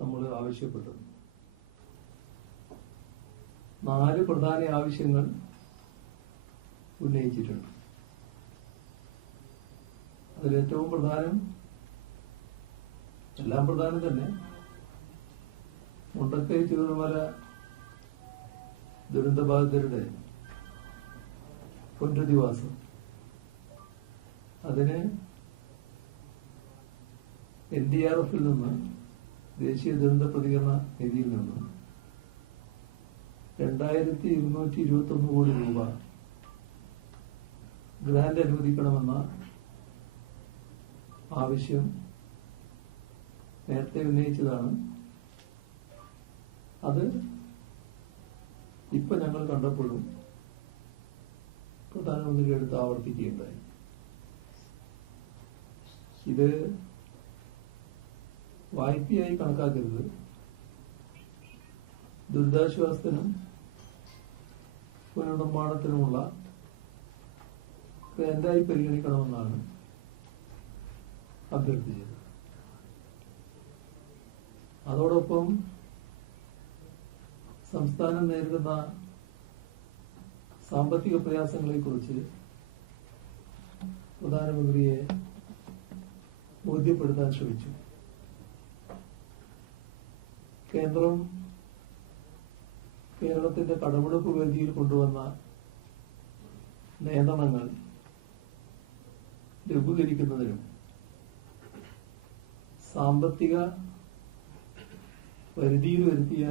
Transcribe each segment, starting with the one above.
നമ്മൾ ആവശ്യപ്പെട്ടത് നാല് പ്രധാന ആവശ്യങ്ങൾ ഉന്നയിച്ചിട്ടുണ്ട്. അതിലേറ്റവും പ്രധാനം എല്ലാം പ്രധാനം തന്നെ മുണ്ടക്കൈ ചൂരമല ദുരന്തബാധിതരുടെ പുനരധിവാസം. അതിന് എൻ ഡി ആർ എഫിൽ നിന്ന് ദേശീയ ദുരന്ത പ്രതികരണ നിധിയിൽ നിന്ന് രണ്ടായിരത്തി ഇരുന്നൂറ്റി ഇരുപത്തി ഒന്ന് കോടി രൂപ ഗ്രാന്റ് അനുവദിക്കണമെന്ന ആവശ്യം നേരത്തെ ഉന്നയിച്ചതാണ്. അത് ഇപ്പൊ ഞങ്ങൾ കണ്ടപ്പോഴും പ്രധാനമന്ത്രിയുടെ അടുത്ത് ആവർത്തിക്കുകയുണ്ടായി. ഇത് വായ്പയായി കണക്കാക്കരുത്. ദുരിതാശ്വാസത്തിനും പുനർനിർമ്മാണത്തിനുമുള്ള ഗ്രാന്റായി പരിഗണിക്കണമെന്നാണ് അഭ്യർത്ഥിച്ചത്. അതോടൊപ്പം സംസ്ഥാനം നേരിടുന്ന സാമ്പത്തിക പ്രയാസങ്ങളെക്കുറിച്ച് പ്രധാനമന്ത്രിയെ ബോധ്യപ്പെടുത്താൻ ശ്രമിച്ചു. കേന്ദ്രം കേരളത്തിന്റെ കടമെടുപ്പ് വേദിയിൽ കൊണ്ടുവന്ന നിയന്ത്രണങ്ങൾ ലഘൂകരിക്കുന്നതിനും സാമ്പത്തിക പരിധിയിൽ വരുത്തിയ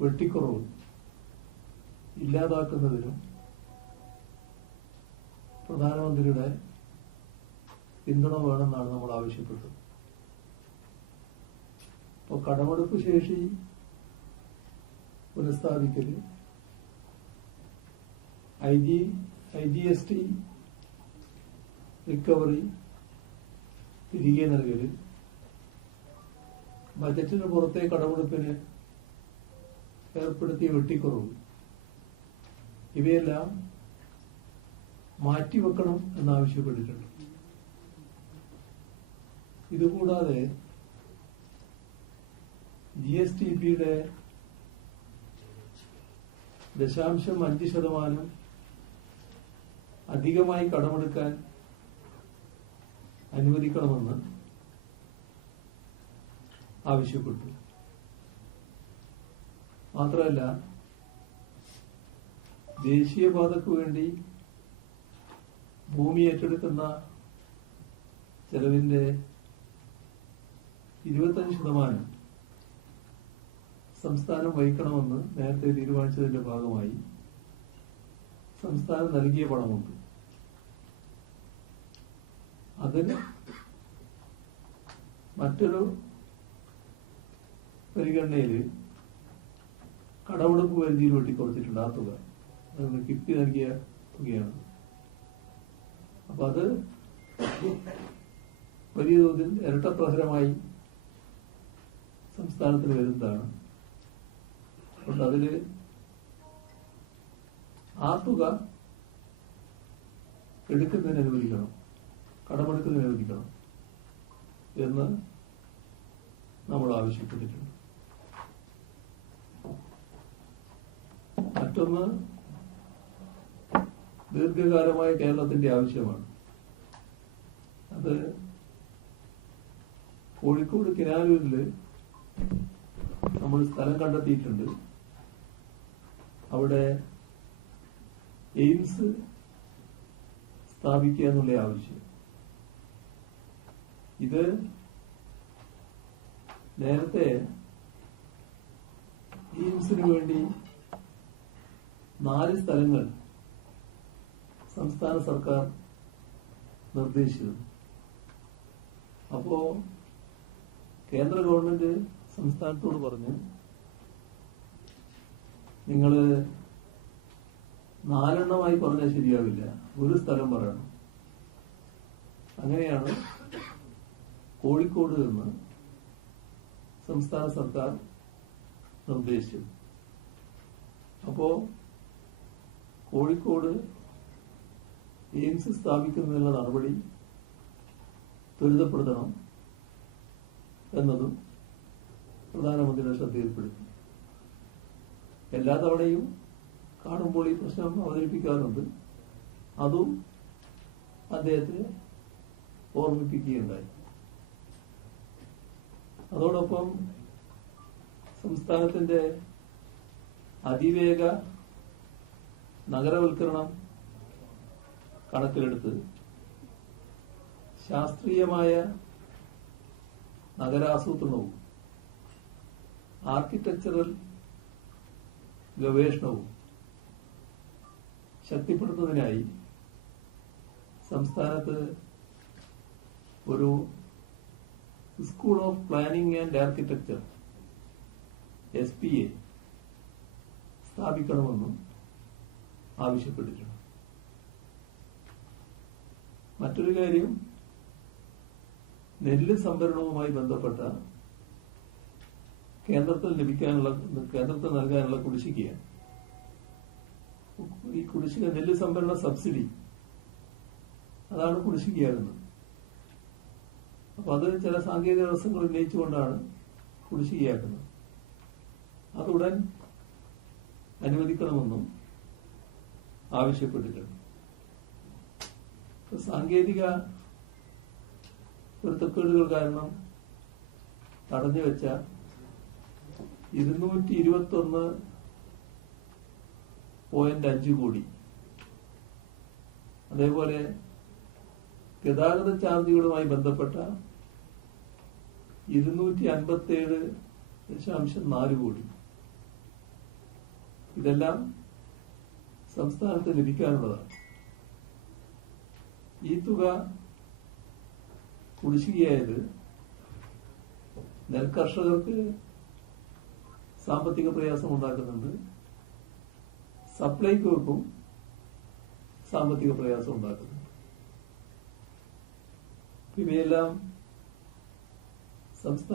വെട്ടിക്കുറവ് ഇല്ലാതാക്കുന്നതിനും പ്രധാനമന്ത്രിയുടെ പിന്തുണ വേണമെന്നാണ് നമ്മൾ ആവശ്യപ്പെട്ടത്. അപ്പോൾ കടമെടുപ്പ് ശേഷി പുനഃസ്ഥാപിക്കൽ. I G I G S T recovery തിരികെ നൽകൽ. ബജറ്റിന് പുറത്തെ കടമെടുപ്പിന് ഏർപ്പെടുത്തിയ വെട്ടിക്കുറവ്. ഇവയെല്ലാം മാറ്റിവെക്കണം എന്നാവശ്യപ്പെട്ടിട്ടുണ്ട്. ഇതുകൂടാതെ ജി എസ് ടി പിയുടെ ദശാംശം അഞ്ച് ശതമാനം അധികമായി കടമെടുക്കാൻ അനുവദിക്കണമെന്ന് ആവശ്യപ്പെട്ടു. മാത്രമല്ല ദേശീയപാതക്ക് വേണ്ടി ഭൂമി ഏറ്റെടുക്കുന്ന ചെലവിന്റെ ഇരുപത്തഞ്ച് ശതമാനം സംസ്ഥാനം വഹിക്കണമെന്ന് നേരത്തെ തീരുമാനിച്ചതിന്റെ ഭാഗമായി സംസ്ഥാനം നൽകിയ പണമുണ്ട്. അതിന് മറ്റൊരു പരിഗണനയിൽ കടവെടുപ്പ് പരിധിയിൽ വെട്ടിക്കൊടുത്തിട്ടുണ്ട് ആ തുക. അതിന് കിഫ്ബി നൽകിയ തുകയാണ്. അപ്പൊ അത് വലിയ തോതിൽ ഇരട്ടപ്രഹരമായി സംസ്ഥാനത്തിന് വരുന്നതാണ്. അതുകൊണ്ട് അതിൽ ആ തുക എടുക്കുന്നതിന് അനുവദിക്കണം. കടമെടുക്കുന്നതിന് അനുവദിക്കണം എന്ന് നമ്മൾ ആവശ്യപ്പെട്ടിട്ടുണ്ട്. മറ്റൊന്ന് ദീർഘകാലമായ കേരളത്തിന്റെ ആവശ്യമാണ്. അത് കോഴിക്കോട് കിനാലൂരിൽ നമ്മൾ സ്ഥലം കണ്ടെത്തിയിട്ടുണ്ട്. അവിടെ എയിംസ് സ്ഥാപിക്കുക എന്നുള്ള ആവശ്യം. ഇത് നേരത്തെ എയിംസിന് വേണ്ടി നാല് സ്ഥലങ്ങൾ സംസ്ഥാന സർക്കാർ നിർദ്ദേശിച്ചത്. അപ്പോ കേന്ദ്ര ഗവൺമെന്റ് സംസ്ഥാനത്തോട് പറഞ്ഞു നിങ്ങൾ നാലെണ്ണമായി പറഞ്ഞാൽ ശരിയാവില്ല. ഒരു സ്ഥലം പറയണം. അങ്ങനെയാണ് കോഴിക്കോട് നിന്ന് സംസ്ഥാന സർക്കാർ നിർദ്ദേശിച്ചത്. അപ്പോ കോഴിക്കോട് എയിംസ് സ്ഥാപിക്കുന്നതിനുള്ള നടപടി ത്വരിതപ്പെടുത്തണം എന്നതും പ്രധാനമന്ത്രിയുടെ ശ്രദ്ധയിൽപ്പെടുത്തി എല്ലാ തവണയും കാണുമ്പോൾ ഈ പ്രശ്നം അവതരിപ്പിക്കാറുണ്ട്. അതും അദ്ദേഹത്തെ ഓർമ്മിപ്പിക്കുകയുണ്ടായി. അതോടൊപ്പം സംസ്ഥാനത്തിന്റെ അതിവേഗ നഗരവൽക്കരണം കണക്കിലെടുത്ത് ശാസ്ത്രീയമായ നഗരാസൂത്രണവും ആർക്കിടെക്ചറൽ ഗവേഷണവും ശക്തിപ്പെടുത്തുന്നതിനായി സംസ്ഥാനത്ത് ഒരു school of planning and architecture S P A സ്ഥാപിക്കണമെന്നും ആവശ്യപ്പെട്ടിട്ടുണ്ട്. മറ്റൊരു കാര്യം നെല്ല് സംഭരണവുമായി ബന്ധപ്പെട്ട കേന്ദ്രത്തിൽ ലഭിക്കാനുള്ള കേന്ദ്രത്തിൽ നൽകാനുള്ള കുടിശ്ശികയാണ്. ഈ കുടിശ്ശിക നെല്ല് സംഭരണ സബ്സിഡി. അതാണ് കുടിശ്ശികയാകുന്നത്. അപ്പൊ അത് ചില സാങ്കേതിക തടസ്സങ്ങൾ ഉന്നയിച്ചുകൊണ്ടാണ് കുടിശ്ശികയാക്കുന്നത്. അതുടൻ അനുവദിക്കണമെന്നും ആവശ്യപ്പെട്ടിട്ടുണ്ട്. സാങ്കേതിക പൊരുത്തക്കേടുകൾ കാരണം തടഞ്ഞുവെച്ച ഇരുന്നൂറ്റി ഇരുപത്തി ഒന്ന് പോയിന്റ് അഞ്ച് കോടി. അതേപോലെ ഗതാഗത ചാർജുകളുമായി ബന്ധപ്പെട്ട ഇരുന്നൂറ്റി അൻപത്തി ഏഴ് ദശാംശം നാല് കോടി. ഇതെല്ലാം സംസ്ഥാനത്ത് ലഭിക്കാനുള്ളതാണ്. ഈ തുക കുടിശ്ശികയായത് നെൽകർഷകർക്ക് സാമ്പത്തിക പ്രയാസം ഉണ്ടാക്കുന്നുണ്ട്. സപ്ലൈകോർക്കും സാമ്പത്തിക പ്രയാസം ഉണ്ടാക്കുന്നുണ്ട്. ഇവയെല്ലാം സംസ്ഥാന